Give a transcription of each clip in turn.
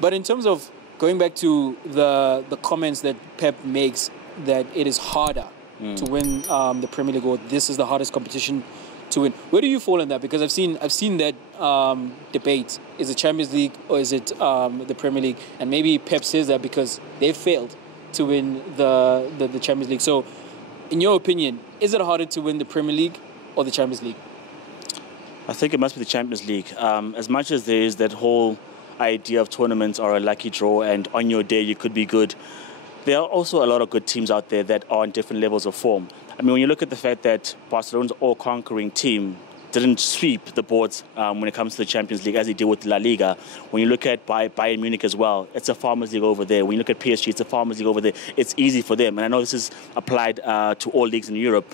But in terms of going back to the comments that Pep makes, that it is harder to win the Premier League, or this is the hardest competition to win. Where do you fall in that? Because I've seen that debate. Is it Champions League or is it the Premier League? And maybe Pep says that because they've failed to win the Champions League. So, in your opinion, is it harder to win the Premier League or the Champions League? I think it must be the Champions League. As much as there is that whole idea of tournaments are a lucky draw and on your day you could be good, there are also a lot of good teams out there that are on different levels of form. I mean, when you look at the fact that Barcelona's all-conquering team didn't sweep the boards when it comes to the Champions League as they did with La Liga. When you look at Bayern Munich as well, it's a farmers league over there. When you look at PSG, it's a farmers league over there. It's easy for them. And I know this is applied to all leagues in Europe.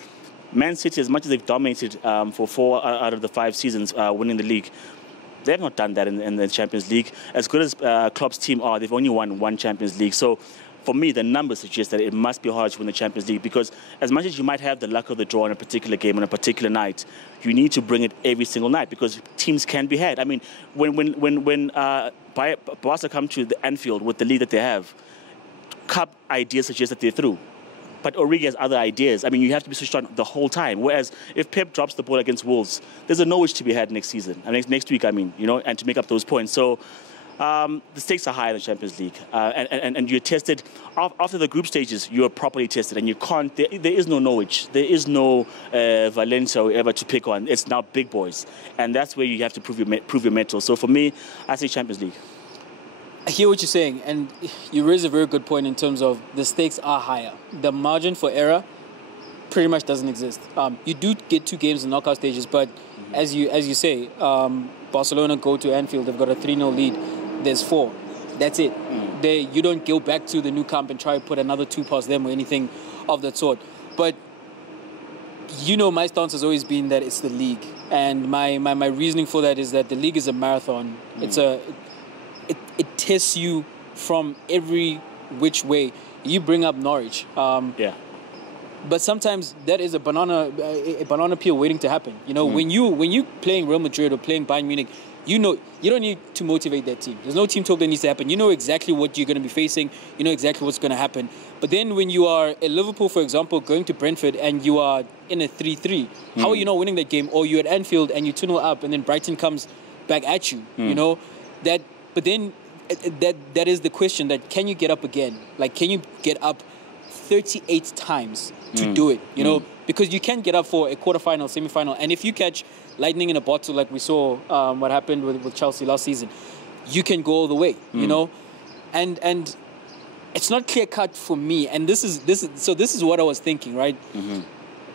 Man City, as much as they've dominated for 4 out of the 5 seasons winning the league, they have not done that in the Champions League. As good as Klopp's team are, they've only won 1 Champions League. So for me, the numbers suggest that it must be hard to win the Champions League, because as much as you might have the luck of the draw in a particular game on a particular night, you need to bring it every single night because teams can be had. I mean, when Barca come to the Anfield with the lead that they have, Cup ideas suggest that they're through. But Origi has other ideas. I mean, you have to be switched on the whole time. Whereas if Pep drops the ball against Wolves, there's a Norwich to be had next season. I mean, next week, and to make up those points. So the stakes are high in the Champions League. And you're tested. After the group stages, you're properly tested. And you can't, there is no Norwich. There is no Valencia or whoever to pick on. It's now big boys. And that's where you have to prove your mettle. So for me, I say Champions League. I hear what you're saying, and you raise a very good point in terms of the stakes are higher. The margin for error pretty much doesn't exist. You do get 2 games in knockout stages, but as you say, Barcelona go to Anfield, they've got a 3-0 lead. There's 4. That's it. You don't go back to the new camp and try to put another 2 past them or anything of that sort. But my stance has always been that it's the league, and my reasoning for that is that the league is a marathon. It tests you from every which way. You bring up Norwich. But sometimes that is a banana peel waiting to happen. When you playing Real Madrid or playing Bayern Munich, you don't need to motivate that team. There's no team talk that needs to happen. You know exactly what you're going to be facing. You know exactly what's going to happen. But then when you are at Liverpool, for example, going to Brentford and you are in a 3-3, how are you not winning that game? Or you're at Anfield and you 2-0 up and then Brighton comes back at you. But then that is the question, that can you get up again? Like, can you get up 38 times to do it? Because you can get up for a quarterfinal, semi-final, and if you catch lightning in a bottle, like we saw what happened with Chelsea last season, you can go all the way. And it's not clear cut for me. And this is what I was thinking, right?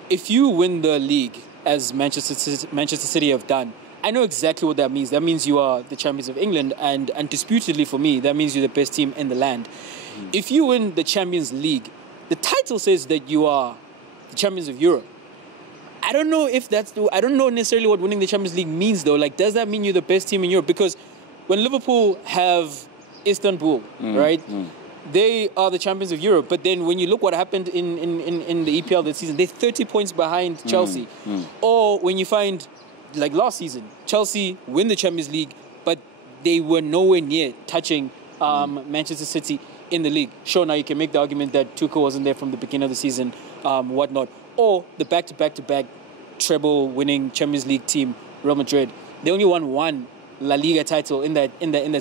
If you win the league, as Manchester City have done, I know exactly what that means. That means you are the champions of England, and undisputedly for me, that means you're the best team in the land. If you win the Champions League, the title says that you are the champions of Europe. I don't know I don't know necessarily what winning the Champions League means, though. Like, does that mean you're the best team in Europe? Because when Liverpool have Istanbul, right, they are the champions of Europe. But then when you look what happened in the EPL this season, they're 30 points behind Chelsea. Or when you find, like last season, Chelsea win the Champions League, but they were nowhere near touching Manchester City in the league. Sure, now you can make the argument that Tuchel wasn't there from the beginning of the season, whatnot. Or the back-to-back-to-back treble-winning Champions League team, Real Madrid. They only won 1 La Liga title in that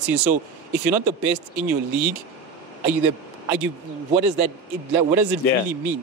season. So if you're not the best in your league, what does it really mean?